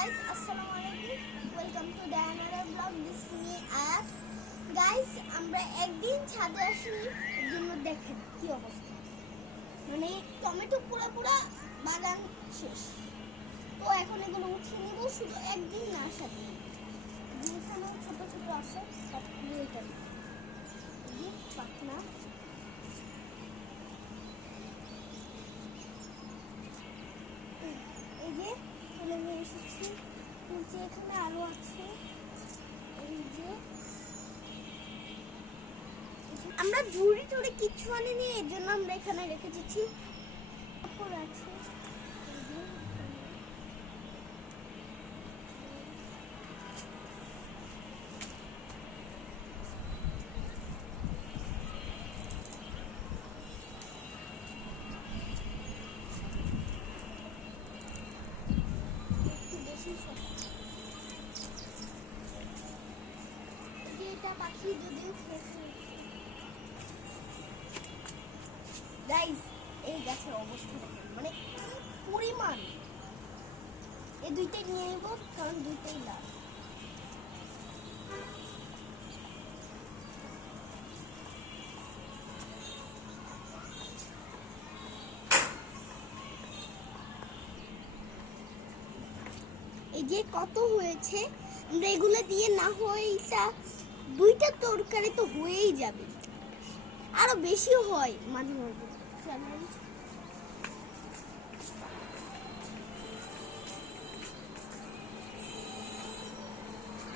guys, assalamu alaikum. Welcome to the another vlog. This is me Ayat. Guys, আমরা একদিন ছাদে আসি এর জন্য দেখেন কি অবস্থা। মানে টমেটো পুরো বাগান শেষ। তো এখন এগুলো উঠিয়ে নিব শুধু একদিন না আসাতে। যেখানে ছোট ছোট আছে সব নিয়ে যাবে। এই পাতনা এই যে তুলে নিয়ে এসেছি। নিচে এখানে আরো আছে। এই যে আমরা ঝুড়ি টুড়ি কিছু আনিনি, এর জন্য আমরা এখানে রেখে দিচ্ছি। কাপড় আছে পাখি যদিও গাইস, এই গাছের অবস্থা দেখেন, মানে কি পরিমাণ। এই দুইটাই নিয়ে নেব কারণ দুইটাই লাল। এই যে কত হয়েছে, আমরা এগুলো দিয়ে না হইতা দুইটা তরকারি তো হয়েই যাবে, আরো বেশিও হয় মাঝে মাঝে।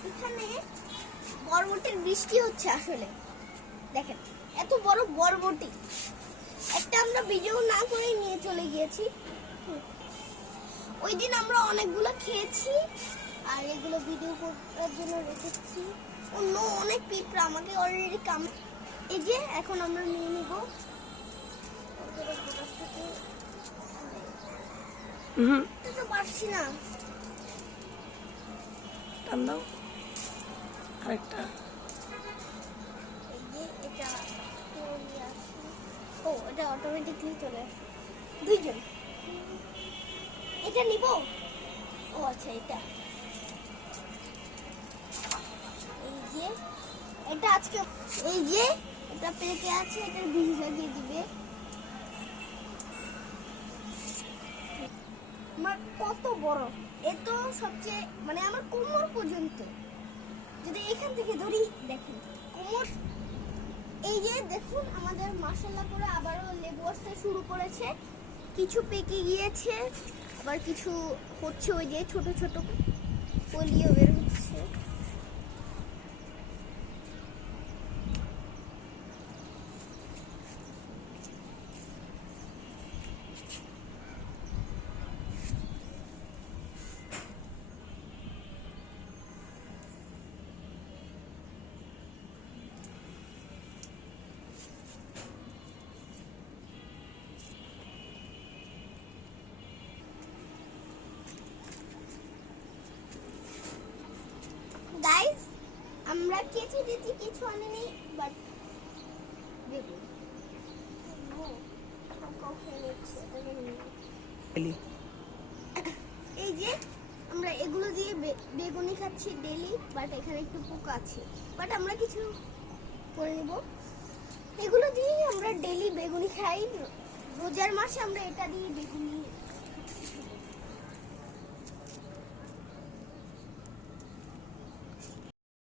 এখানে বরবটির বৃষ্টি হচ্ছে আসলে দেখেন, এত বড় বরবটি একটা আমরা ভিডিও না করে নিয়ে চলে গিয়েছি। ওই দিন আমরা অনেকগুলো খেয়েছি আর এগুলো ভিডিও করার জন্য রেখেছি। অন্য অনেক পিঁপড়া আমাকে অলরেডি এই যে এখন আমরা নিয়ে নিব। তো পারছি না, দাও আরেকটা। এই যে এটা ও এটা অটোমেটিকলি চলে আসে। দুইজন এটা নিব। ও আচ্ছা, এটা এই যে এটা আজকে এই যে এটা পেকে আছে, এটার বীজ লাগিয়ে দিবে। আমার কত বড়, এ তো সবচেয়ে মানে আমার কোমর পর্যন্ত। যদি এখান থেকে ধরি দেখেন কোমর। এই যে দেখুন আমাদের মাশাআল্লাহ করে আবারও লেবু আসতে শুরু করেছে। কিছু পেকে গিয়েছে, আবার কিছু হচ্ছে। ওই যে ছোট ছোট কলিও বের হচ্ছে। গাইস, আমরা কেচে দিয়েছি, কিছু আনিনি, বাট দেখুন এই যে আমরা এগুলো দিয়ে বেগুনি খাচ্ছি ডেলি, বাট এখানে একটু পোকা আছে, বাট আমরা কিছু করে নেব। এগুলো দিয়ে আমরা ডেলি বেগুনি খাই। রোজার মাসে আমরা এটা দিয়ে বেগুনি